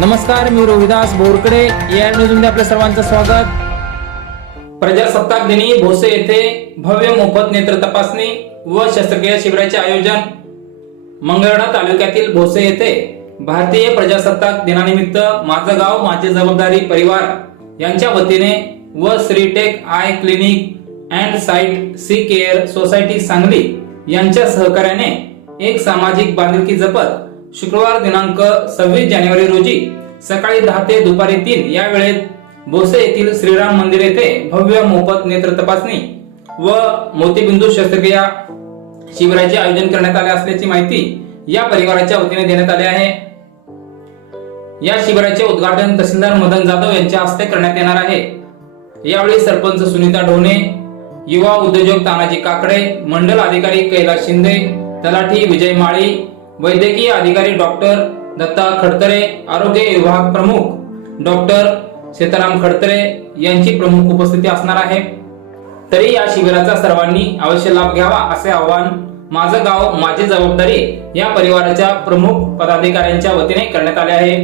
नमस्कार, मी रविदास बोरकडे. या न्यूजमध्ये आपल्या सर्वांचं स्वागत. प्रजासत्ताक दिनी भोसे येथे भव्य मोफत नेत्र तपासणी व शस्त्रक्रिया शिबिराचे आयोजन. मंगळवेढा तालुक्यातील भोसे येथे भारतीय प्रजासत्ताक दिनानिमित्त माझं गाव माझी जबाबदारी परिवार यांच्या वतीने व Shritech eye clinic and sight see care society Sangli यांच्या सहकार्याने एक सामाजिक बांधिलकी जपत शुक्रवार दिनांक 26 जानेवारी रोजी सकाळी 10 ते दुपारी 3 या वेळेत भोसे येथील श्रीराम मंदिर येथे भव्य मोफत नेत्र तपासणी व मोतीबिंदू शस्त्रक्रिया शिबिराचे आयोजन करण्यात आले असल्याची माहिती या परिवाराच्या वतीने देण्यात आली आहे. या शिबिराचे उद्घाटन तहसीलदार मदन जाधव यांच्या हस्ते करण्यात येणार आहे. यावेळी सरपंच सुनीता ढोणे, युवा उद्योजक तानाजी काकडे, मंडल अधिकारी कैलास शिंदे, तलाठी विजय माळी, वैद्यकीय अधिकारी डॉक्टर दत्ता खडतरे, आरोग्य विभाग प्रमुख डॉक्टर सीताराम खडतरे यांची प्रमुख उपस्थिती असणार आहे. तरी या शिबिराचा सर्वांनी अवश्य लाभ घ्यावा असे आवाहन माझं गाव माझी जबाबदारी या परिवाराच्या प्रमुख पदाधिकाऱ्यांच्या वतीने करण्यात आले आहे.